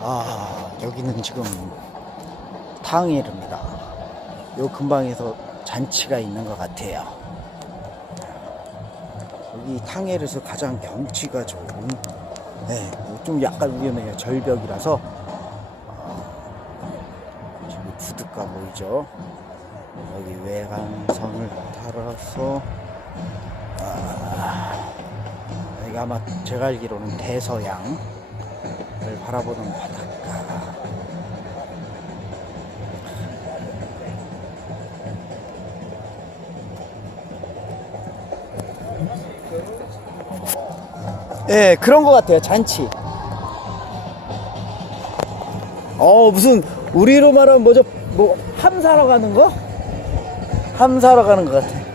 아, 여기는 지금 탕해르입니다. 요 근방에서 잔치가 있는 것 같아요. 여기 탕해르에서 가장 경치가 좋은, 네, 좀 약간 위험해요. 절벽이라서. 아, 저기 부둣가 보이죠? 여기 외관선을 타러서, 아, 여기가 아마 제가 알기로는 대서양을 바라보는 바닷가. 예, 그런 것 같아요. 잔치. 어, 무슨, 우리로 말하면 뭐죠? 뭐, 함 사러 가는 거? 함 사러 가는 것 같아.